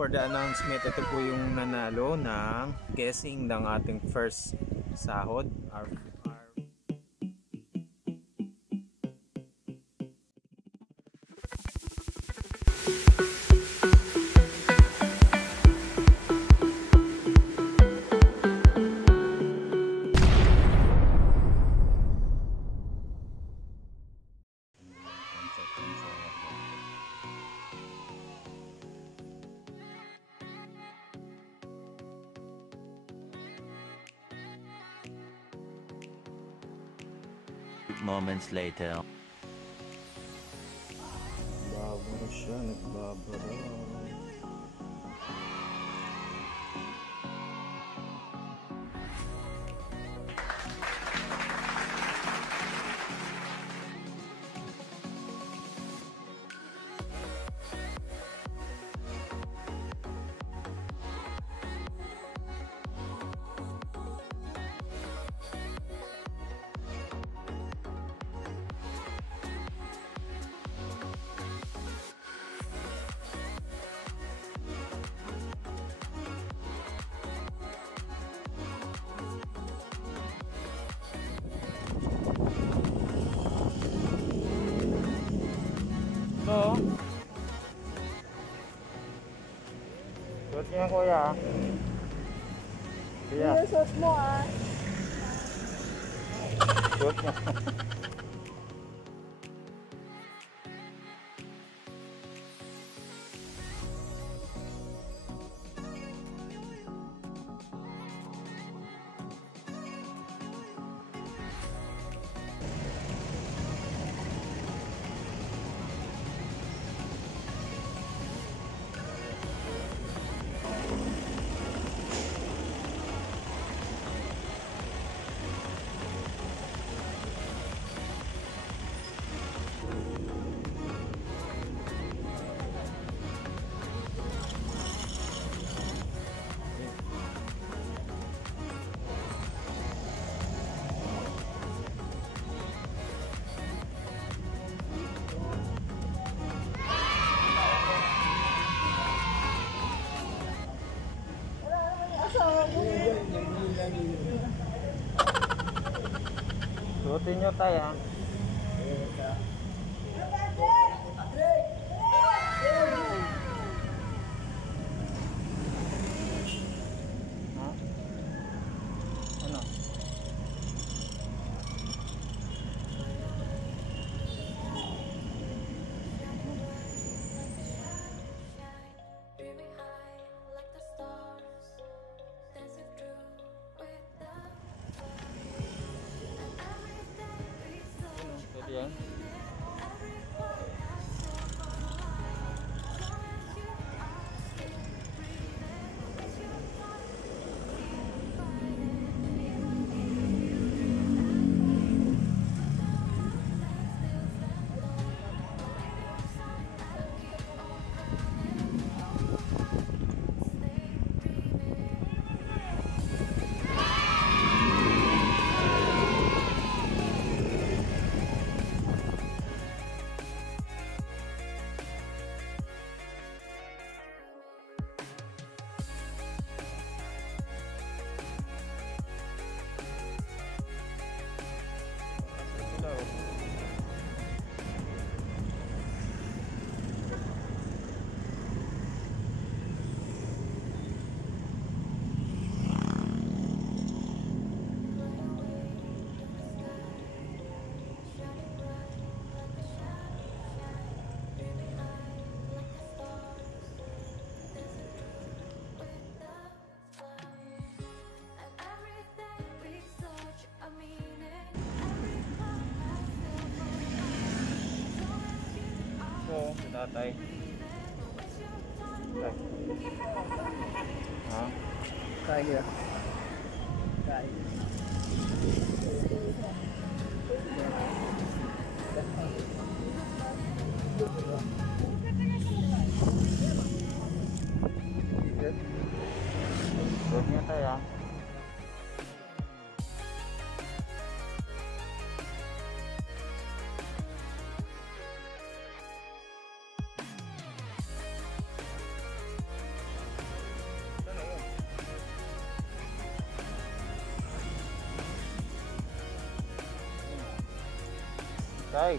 for the announcement. Ito po yung nanalo ng guessing ng ating first sahod. Moments later. Nagbabara siya, nagbabara. So, suot niya kuya. Kuya, Suot mo ah. suot niya. Suotin nyo tayo. Ano? Pwede yan. So, si tatay. Ha? Kaya. Kaya. Suot niya tayo. Tay.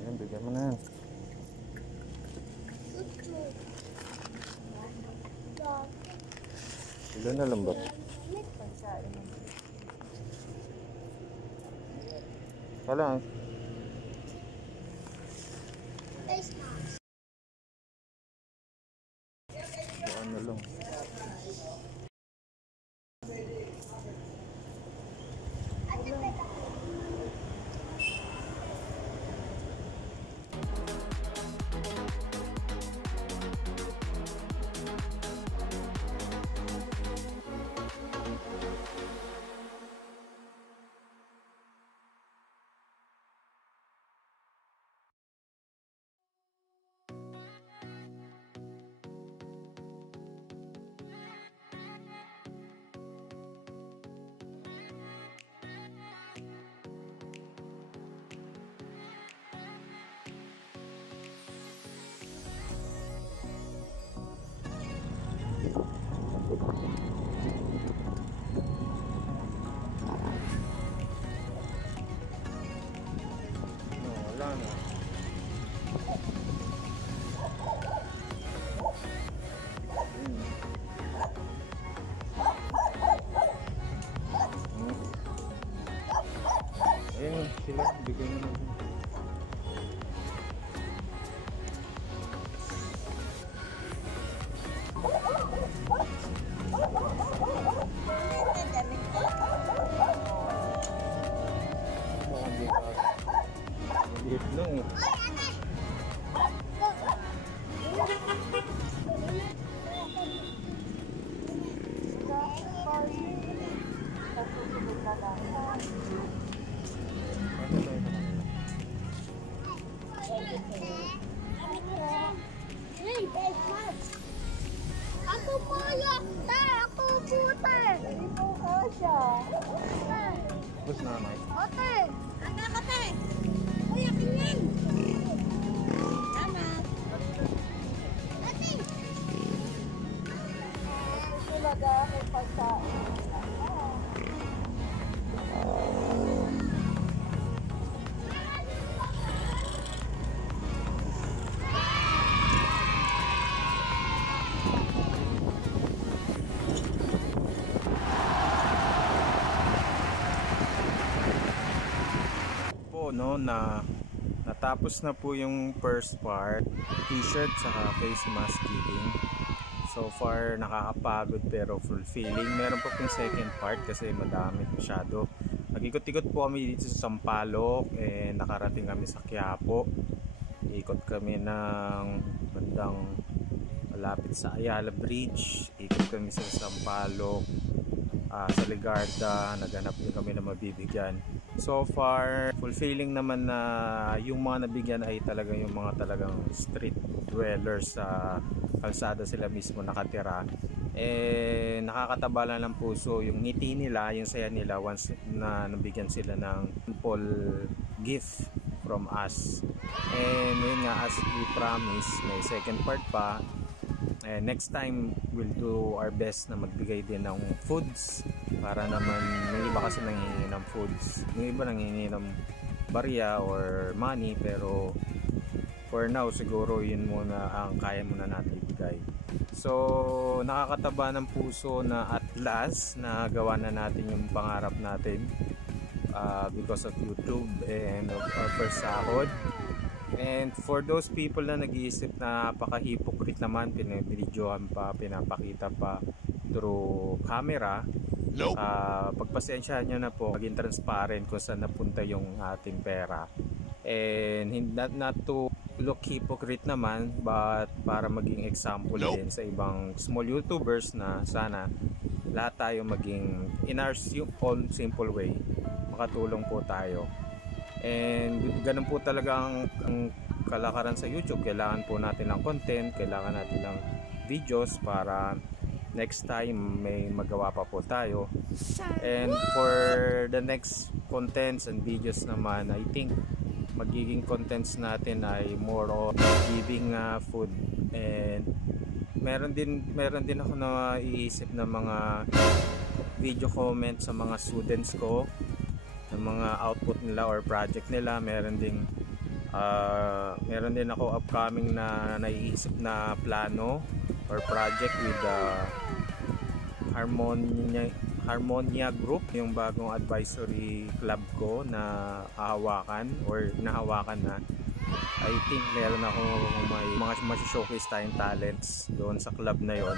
Ayan, bigyan mo na yan. Ilan na lang ba? Wala. Baka na lang. Wala na. Ayun sila, bigay mo na. Liit lang eh. Ako po yun! Ako po, te! Ito ka siya! Tapos nanay. Ote! Anda ka, te! Kuya, tingin! Tama! Ate! Talaga, may pagkain. No, na natapos na po yung first part, t-shirt saka face mask giving. So far nakakapagod pero fulfilling. Meron pa pong second part kasi madami masyado. Nag-ikot-ikot po kami dito sa Sampaloc, nakarating kami sa Quiapo. Ikot kami ng bandang malapit sa Ayala Bridge. Ikot kami sa Sampaloc, sa Ligarda. Naghanap din kami na mabibigyan. So far fulfilling naman na yung mga nabigyan ay talaga yung mga talagang street dwellers sa kalsada sila mismo nakatira. Nakakataba lang ng puso yung ngiti nila, yung saya nila once na nabigyan sila ng simple gift from us. And yun nga, as we promise, may second part pa. Next time we'll do our best na magbigay din ng foods para naman yung iba kasi nangihingi ng foods, yung iba nangihingi ng barya or money, pero for now siguro yun muna ang kaya muna natin ibigay. So nakakataba ng puso na at last na gawa na natin yung pangarap natin because of YouTube and of our first sahod. And for those people na nag-iisip na napaka-hypocrite naman, pinabidyohan pa, pinapakita pa through camera, pagpasensyahan nyo na po, maging transparent kung saan napunta yung ating pera. And not to look hypocrite naman, but para maging example din sa ibang small YouTubers na sana lahat tayo maging in our own simple way, makatulong po tayo. And ganun po talaga ang kalakaran sa YouTube. Kailangan po natin ng content, kailangan natin ng videos para next time may magawa pa po tayo. And for the next contents and videos naman, I think magiging contents natin ay more on giving food. And meron din ako na iisip na mga video comments sa mga students ko, ng mga output nila or project nila. Meron din ako upcoming na naiisip na plano or project with Harmonia Group, yung bagong advisory club ko na hahawakan or nahawakan na. I think meron ako may mga showcase tayong talents doon sa club na yon.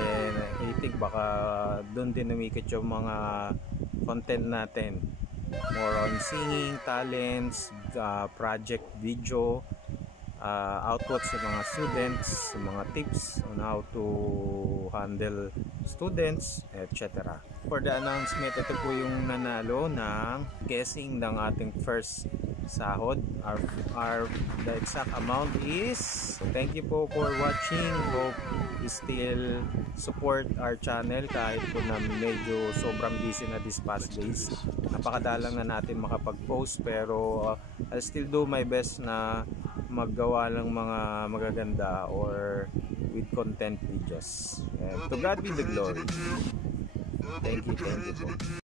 And I think baka doon din umikot yung mga content natin, more on singing talents, project video, outputs sa mga students, mga tips on how to handle students, etc. For the announcement, ito po yung nanalo ng guessing ng ating first sahod. The exact amount is, so thank you po for watching. Hope you still support our channel kahit po na medyo sobrang busy na these past days. Napakadalang na natin makapag-post, pero I'll still do my best na maggawa ng mga magaganda or with content videos. And to God be the glory. Thank you po.